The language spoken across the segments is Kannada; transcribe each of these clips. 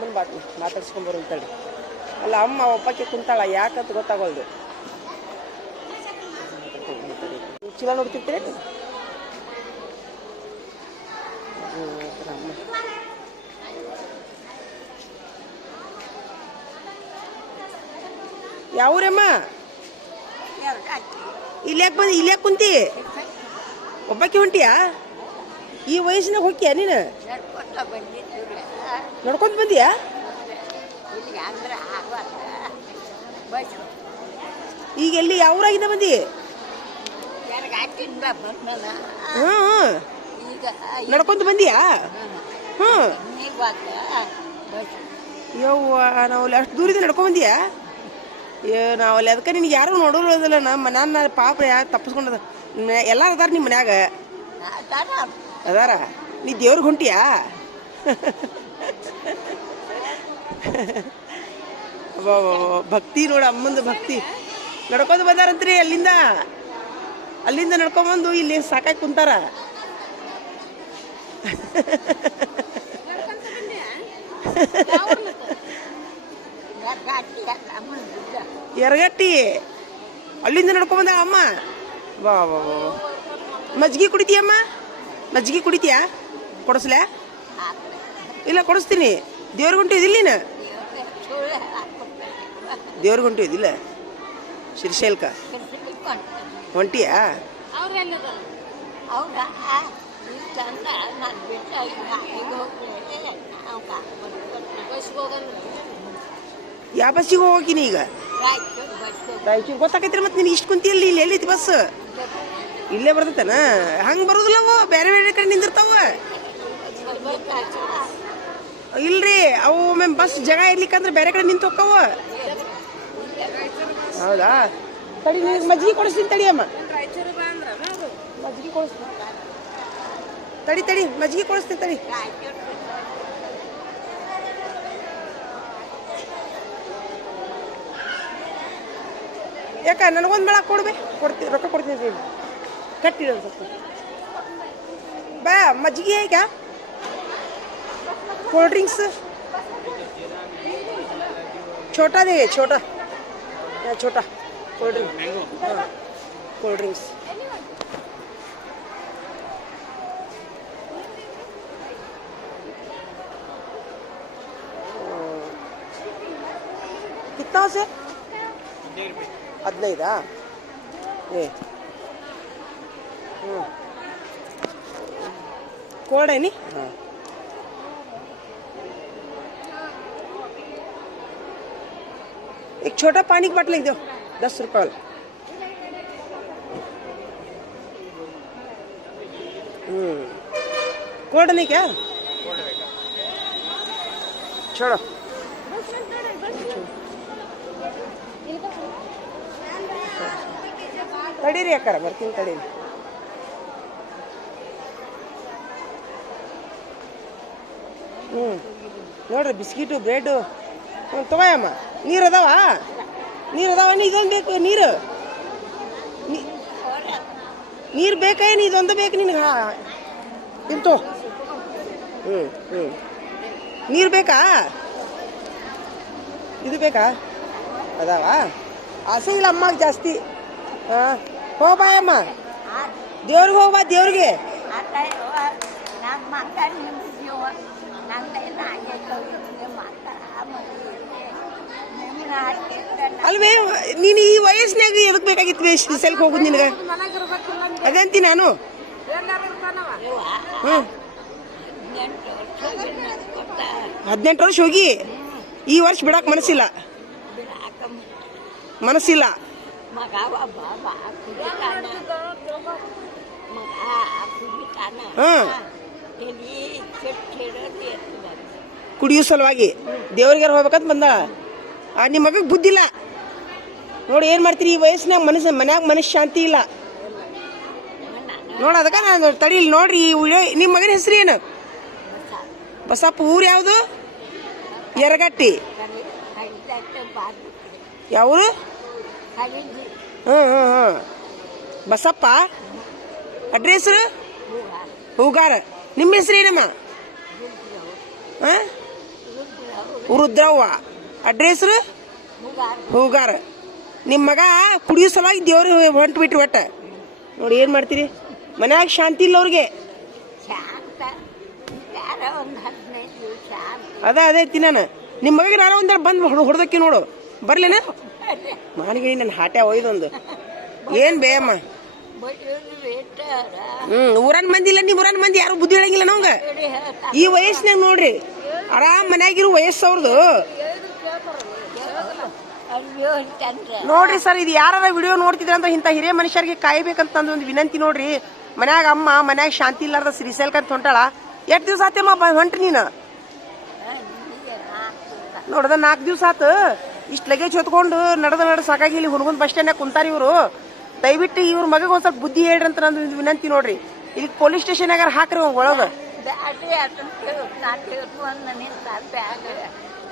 ಅಮ್ಮನ ಮಾತಾಡ್ಸ್ಕೊಂಬರು ಅಂತೇಳಿ. ಅಲ್ಲ ಅಮ್ಮ ಒಬ್ಬಕ್ಕೆ ಕುಂತಾಳ, ಯಾಕಂತ ಗೊತ್ತಾಗೋಲ್ದು. ಚೀಲ ನೋಡ್ತಿರ್ತೀರಿ ಯಾವ್ರಮ್ಮ? ಇಲ್ಯಾಕೆ ಬಂದು ಇಲ್ಯಾಕೆ ಕುಂತಿ? ಒಬ್ಬಕ್ಕೆ ಹೊಂಟಿಯಾ? ಈ ವಯಸ್ಸಿನಾಗ ಹೋಗ್ತೀಯಾ ನೀನು? ನಡ್ಕೊಂತ ಬಂದಿಯಾ? ಈಗ ಎಲ್ಲಿ ಯಾವ ಊರಾಗಿಂದ ಬಂದಿ? ನಡ್ಕೊಂತ ಬಂದಿಯಾ? ಯವ್ವ, ನಾವಲ್ಲಿ ಅಷ್ಟು ದೂರದಿಂದ ನಡ್ಕೊಂಡ್ ಬಂದಿಯಾ? ನಾವಲ್ಲಿ ಅದಕ್ಕೆ ನಿನ್ಗೆ ಯಾರು ನೋಡೋದಿಲ್ಲ. ನನ್ನ ಪಾಪ ತಪ್ಪಿಸ್ಕೊಂಡದ. ಎಲ್ಲಾರು ಅದಾರ ನಿಮ್ಮ ಮನ್ಯಾಗ? ಅದಾರ. ನೀ ದೇವ್ರಿಗೆ ಹೊಂಟಿಯಾ? ಭಕ್ತಿ ನೋಡ, ಅಮ್ಮಂದು ಭಕ್ತಿ. ನಡ್ಕೊಂಡು ಬಂದಾರಂತ್ರಿ ಅಲ್ಲಿಂದ ನಡ್ಕೊಂಬಂದು ಇಲ್ಲಿ ಸಾಕಾಗಿ ಕುಂತಾರ. ಎರಗಟ್ಟಿ ಅಲ್ಲಿಂದ ನಡ್ಕೊಂಬಂದ ಅಮ್ಮ. ವಾ ವಾ ವಾ. ಮಜ್ಜಿಗೆ ಕುಡಿತೀಯಮ್ಮ? ಮಜ್ಜಿಗೆ ಕುಡಿತೀಯಾ? ಕೊಡಿಸ್ಲ? ಇಲ್ಲ, ಕೊಡಿಸ್ತೀನಿ. ದೇವ್ರಿಗೆ ಹೊಂಟಿದಿಲ್ಲ ನೀನು? ದೇವ್ರಿಗೆ ಹೊಂಟಿದಿಲ್ಲ? ಶ್ರೀಶೈಲ್ಕ ಹೊಂಟಿಯಾ? ಯಾವ ಬಸ್ಸಿಗೆ ಹೋಗಿನಿ ಈಗ? ರಾಯಚೂರು ಗೊತ್ತಾಕೈತ್ರಿ. ಮತ್ತೆ ನೀನು ಇಷ್ಟು ಕುಂತಿಯಲ್ಲಿ ಇಲ್ಲಿ ಎಲ್ಲೈತಿ ಬಸ್? ಇಲ್ಲೇ ಬರ್ತೈತನ? ಹಂಗೆ ಬರೋದಿಲ್ಲವು, ಬೇರೆ ಬೇರೆ ಕಡೆ ನಿಂದಿರ್ತಾವ. ಇಲ್ರಿ, ಅವು ಒಮ್ಮೆ ಬಸ್ ಜಾಗ ಇರ್ಲಿಕ್ಕಂದ್ರೆ ಬೇರೆ ಕಡೆ ನಿಂತು ಹೋಕ್ಕವ. ಹೌದಾ? ತಡಿ, ನೀನು ಮಜ್ಜಿಗೆ ಕೊಡಿಸ್ತೀನಿ ತಡಿಯಮ್ಮ. ಮಜ್ಜಿಗೆ ಕೊಡಿಸ್ತೀನಿ ತಡಿ, ಮಜ್ಜಿಗೆ ಕೊಡಿಸ್ತೀನಿ ತಡಿ. ಯಾಕ ನನಗೊಂದು ಬೆಳಕು ಕೊಡ್ಬೇಕು? ರೊಕ್ಕ ಕೊಡ್ತೀನಿ. ಕಟ್ಟಿರೋ ಸ್ವಲ್ಪ ಬಾ. ಮಜ್ಜಿಗೆ ಈಗ कोल्ड ड्रिंक्स छोटा दे, छोटा कोल्ड ड्रिंक. हाँ, कोल्ड ड्रिंक्स. कितना से? 15. ये कोल्ड है नी? हाँ. एक छोटा पानी की बोतल लिख दो, 10 रुपये वाला. कोल्ड नहीं क्या? छोड़ो. तड़ीरी अक्कर ಬರ್ತೀನಿ ತಡೀರಿ. ನೋಡ್ರಿ ಬಿಸ್ಕಿಟು ಬ್ರೆಡ್ ತಗೋಯಮ್ಮ. ನೀರು ಅದಾವ? ಇದೊಂದು ಬೇಕು. ನೀರು ಬೇಕೇನು? ಇದೊಂದು ಬೇಕು ನಿನಗೆ? ತಿಂತು. ನೀರು ಬೇಕಾ? ಇದು ಬೇಕಾ? ಅದಾವ? ಆಸೆ ಇಲ್ಲ ಅಮ್ಮಗೆ ಜಾಸ್ತಿ. ಹಾಂ, ಹೋಗ್ಬಾಯಮ್ಮ. ದೇವ್ರಿಗೆ ಹೋಗ್ಬಾ. ದೇವ್ರಿಗೆ ಅಲ್ವೇ, ನೀನು ಈ ವಯಸ್ಸಿನಾಗ ಎದಕ್ ಬೇಕಾಗಿತ್ತು ಶ್ರೀಶೈಲಕ್ಕೆ ಹೋಗುದು ನಿನಗೆ? ಅದಂತಿ ನಾನು. 18 ವರ್ಷ ಹೋಗಿ ಈ ವರ್ಷ ಬಿಡಕ್ ಮನಸ್ಸಿಲ್ಲ. ಕುಡಿಯೋ ಸಲುವಾಗಿ ದೇವ್ರಿಗೆ ಹೋಗ್ಬೇಕಂತ ಬಂದ. ನಿಮ್ಮ ಮಗಗೆ ಬುದ್ಧಿಲ್ಲ ನೋಡಿ. ಏನು ಮಾಡ್ತೀರಿ ಈ ವಯಸ್ಸಿನಾಗ? ಮನ್ಯಾಗ ಮನಸ್ಸು ಶಾಂತಿ ಇಲ್ಲ ನೋಡ. ಅದಕ್ಕೆ ನಾನು ತಡೀಲಿ ನೋಡ್ರಿ. ಈ ವಿಡಿಯೋ ನಿಮ್ಮ ಮಗನ ಹೆಸರು ಏನು? ಬಸಪ್ಪ. ಊರು ಯಾವುದು? ಎರಗಟ್ಟಿ. ಯಾವರು? ಬಸಪ್ಪ. ಅಡ್ರೆಸ್ ಹೂಗಾರ. ನಿಮ್ಮ ಹೆಸರು ಏನಮ್ಮ? ರುದ್ರವ್ವ. ಅಡ್ರೆಸ್ ಹೂಗಾರ. ನಿಮ್ಮ ಮಗ ಕುಡಿಯೋ ಸಲುವಾಗಿ ದೇವ್ರಿಗೆ ಹೊಂಟು ಬಿಟ್ರಿ ಒಟ್ಟ. ನೋಡಿ ಏನು ಮಾಡ್ತೀರಿ? ಮನ್ಯಾಗ ಶಾಂತಿ ಇಲ್ಲ ಅವ್ರಿಗೆ. ಅದೇ ತಿನ್ನ ನಿಮ್ಮ ಮಗ ನಾನು ಒಂದ ಬಂದು ಹೊಡೆದಕ್ಕೆ ನೋಡು ಬರ್ಲೇನ ಮಾನಗಿಣಿ ನನ್ನ ಹಾಟ್ಯಾ ಒಯ್ದೊಂದು ಏನು ಬೇಯಮ್ಮ. ಊರನ್ ಮಂದಿ ಇಲ್ಲ, ನಿಮ್ಮ ಊರನ್ ಮಂದಿ ಯಾರು ಬುದ್ಧಿ ಹೇಳಂಗಿಲ್ಲ ನಮ್ಗ. ಈ ವಯಸ್ಸಿನಾಗ ನೋಡ್ರಿ ಆರಾಮ್ ಮನ್ಯಾಗಿರೋ ವಯಸ್ಸು ಅವ್ರದ್ದು ನೋಡ್ರಿ. ಸರ್ ಇದು ಯಾರ ವಿಡಿಯೋ ನೋಡ್ತಿದ್ರ ಅಂತ ಇಂಥ ಹಿರಿಯ ಮನುಷ್ಯರಿಗೆ ಕಾಯ್ಬೇಕಂತ ಒಂದು ವಿನಂತಿ ನೋಡ್ರಿ. ಮನ್ಯಾಗ ಅಮ್ಮ ಮನ್ಯಾಗ ಶಾಂತಿ ಇಲ್ಲಾರ್ದ ಶ್ರೀಶೈಲಕ್ಕಂತ ಹೊಂಟಾಳ. ಎಷ್ಟು ದಿವಸ ಆತಮ್ಮ ಹೊಂಟ್ರಿ ನೀನು? ನೋಡ್ದ 4 ದಿವಸ ಆತು. ಇಷ್ಟು ಲಗೇಜ್ ಹೊತ್ಕೊಂಡು ನಡೆದ ಸಾಕಾಗಿ ಇಲ್ಲಿ ಹುನಗುಂದ ಬಸ್ ಸ್ಟ್ಯಾಂಡ್ ಕುಂತಾರ ಇವರು. ದಯವಿಟ್ಟು ಇವ್ರ ಮಗಗೆ ಒಂದ್ ಸ್ವಲ್ಪ ಬುದ್ಧಿ ಹೇಳ್ರಿ ಅಂತ ನಂದು ವಿನಂತಿ ನೋಡ್ರಿ. ಇಲ್ಲಿ ಪೊಲೀಸ್ ಸ್ಟೇಷನ್ ಆಗಾರ ಹಾಕ್ರಿ ಒಳಗ.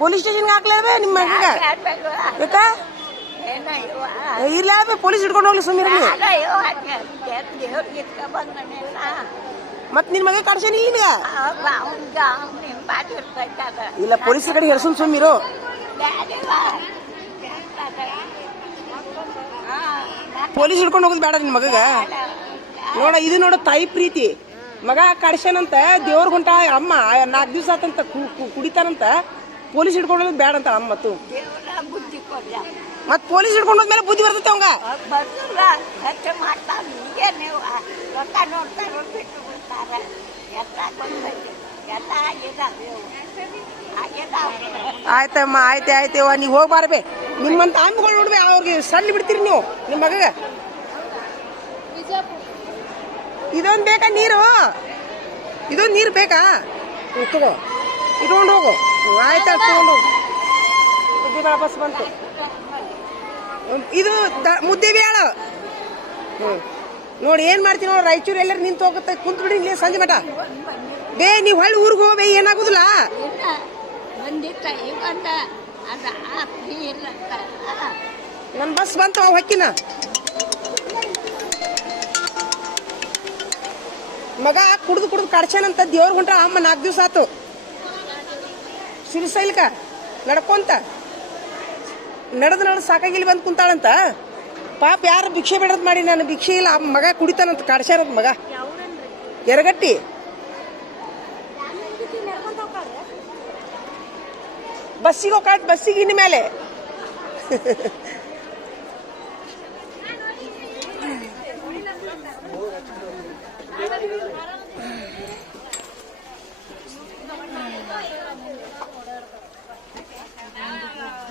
ಪೊಲೀಸ್ ಸ್ಟೇಷನ್ಗೆ ಹಾಕ್ಲೇವೆ ನಿಮ್ಮ ಮಗ ಯಾಕ ಇಲ್ಲ ಪೊಲೀಸ್ ಹಿಡ್ಕೊಂಡು ಹೋಗ್ಲಿ ಸುಮ್ಮಿರಲಿ. ಮತ್ ನಿನ್ ಮಗ ಕಡ್ಸೇನ ಈಗ ಇಲ್ಲ ಪೊಲೀಸ್ ಕಡೆ ಹೆರ್ಸುನ್ ಸುಮ್ಮಿರು. ಪೊಲೀಸ್ ಹಿಡ್ಕೊಂಡು ಹೋಗೋದು ಬೇಡ ನಿನ್ ಮಗಗ. ನೋಡ ಇದು ನೋಡ ತಾಯಿ ಪ್ರೀತಿ. ಮಗ ಕಡ್ಸೇನಂತ ದೇವ್ರ ಹೊಂಟ ಅಮ್ಮ 4 ದಿವಸ ಆತಂತ ಕುಡಿತಾನಂತ ಪೊಲೀಸ್ ಹಿಡ್ಕೊಂಡು ಹೋಗೋದು ಬೇಡ ಅಂತ ಅಮ್ಮ. ಮತ್ ಪೊಲೀಸ್ ಹಿಡ್ಕೊಂಡು ಹೋದ್ಮೇಲೆ ಬುದ್ಧಿ ಬರ್ತೈತೆ ಅವಂಗ. ಆಯ್ತಮ್ಮ ಆಯ್ತೇವ ನೀವ್ ಹೋಗ್ಬಾರ್ಬೇ. ನಿಮ್ಮಂತ ಆಮ್ಗಳು ನೋಡ್ಬೇ ಅವ್ರಿಗೆ ಸಣ್ಣ ಬಿಡ್ತೀರಿ ನೀವು ನಿಮ್ ಮಗಗ. ಇದೊಂದ್ ಬೇಕಾ ನೀರು? ಇದೊಂದು ನೀರು ಬೇಕಾ? ತಗೋ ಇಟ್ಕೊಂಡು ಹೋಗು. ಆಯ್ತಾ ತಗೊಂಡು ಹೋಗು. ಮುದ್ದೆ ಬೇಳ ಬಸ್ ಬಂತು. ಇದು ಮುದ್ದೆ ಬೇಳ. ನೋಡಿ ಏನ್ ಮಾಡ್ತೀನಿ ನೋಡಿ. ರಾಯಚೂರು ಎಲ್ಲರೂ ನಿಂತು ಹೋಗುತ್ತೆ ಕುಂತ್ ಬಿಡಿ ಇಲ್ಲಿ ಸಂಜೆ ಮಠ. ಬೇ ನೀವು ಹೊಳ್ಳಿ ಊರಿಗೆ ಹೋಗ್ಬೇ ಏನಾಗುದಿಲ್ಲ. ನನ್ ಬಸ್ ಬಂತು ಹೊಕ್ಕಿನ. ಮಗ ಕುಡ್ದು ಕಡ್ಸೇನಂತ ದೇವ್ರ ಹೊಂಟ ಅಮ್ಮ 4 ದಿವಸ ಆತು. ಶ್ರೀಶೈಲಕ ನಡ್ಕೊಂತ ನಡೆದು ಸಾಕಾಗಿಲ್ಲಿ ಬಂದು ಕುಂತಾಳಂತ. ಪಾಪ ಯಾರು ಭಿಕ್ಷೆ ಬೇಡದ್ ಮಾಡಿ ನಾನು ಭಿಕ್ಷೆ ಇಲ್ಲ ಮಗ ಕುಡಿತಾನಂತ ಕಡ್ಸ್ಯಾರಂತ ಮಗ. ಎರಗಟ್ಟಿ ಬಸ್ಸಿಗೆ ಹೋಗಾಯ್ತು. ಬಸ್ಸಿಗೆ ಇನ್ನ ಮೇಲೆ